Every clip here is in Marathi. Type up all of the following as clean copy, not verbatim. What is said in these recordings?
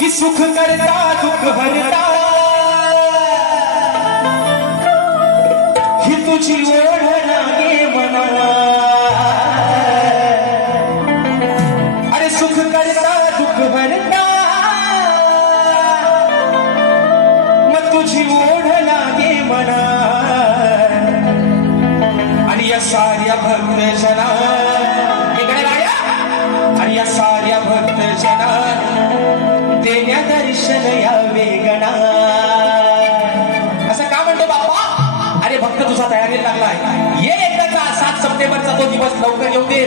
की सुख करता दुःख हरता ही तुझी ओढ लागे मनाला अरे सुख करता दुःख हरता मग तुझी ओढ लागे मना आणि या साऱ्या भक्त जना इकडे गाड्या आणि या साऱ्या भक्त जना देण्या दर्शन यावे गणा असं का म्हणतो बाप्पा अरे भक्त तुझा तयारीला लागलाय ये एकदाचा 7 सप्टेंबरचा तो दिवस लवकर येऊ दे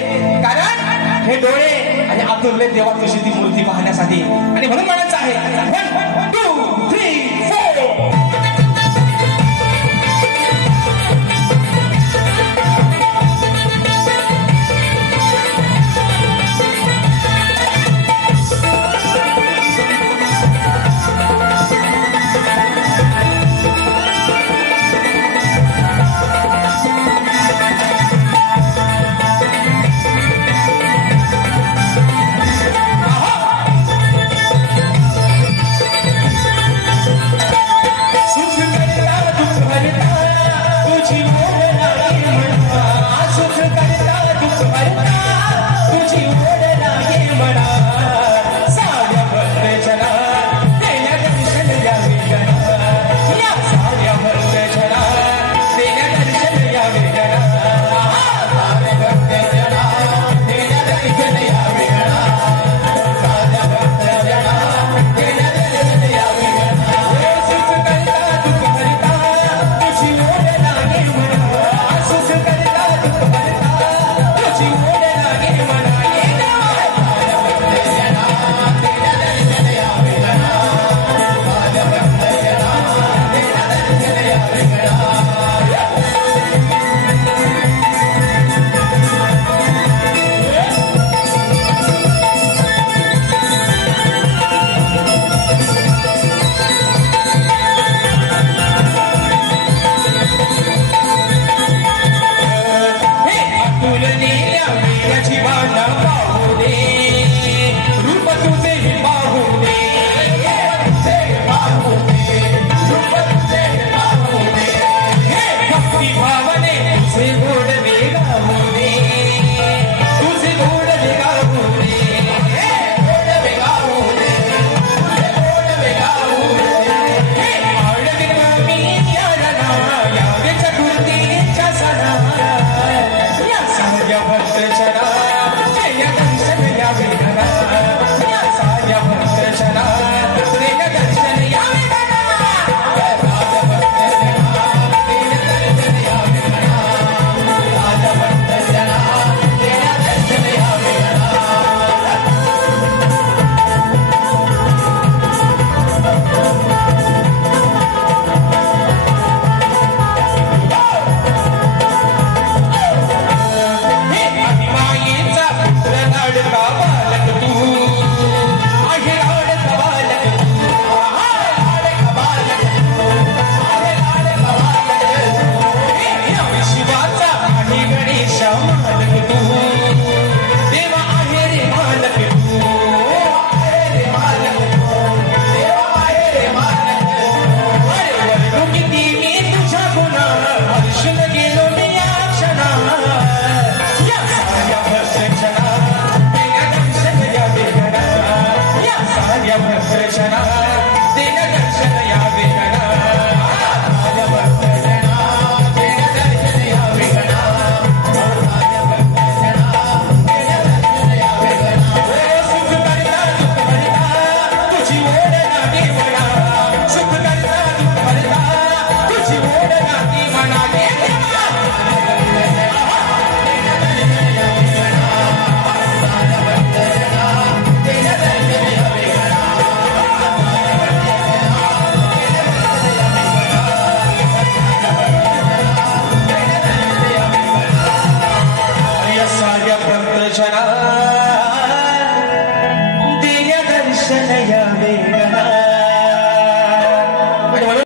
कारण हे डोळे आणि आतुरले देवा तुझी ती मूर्ती पाहण्यासाठी आणि म्हणून म्हणायचं आहे 1 2 3 4 देण्या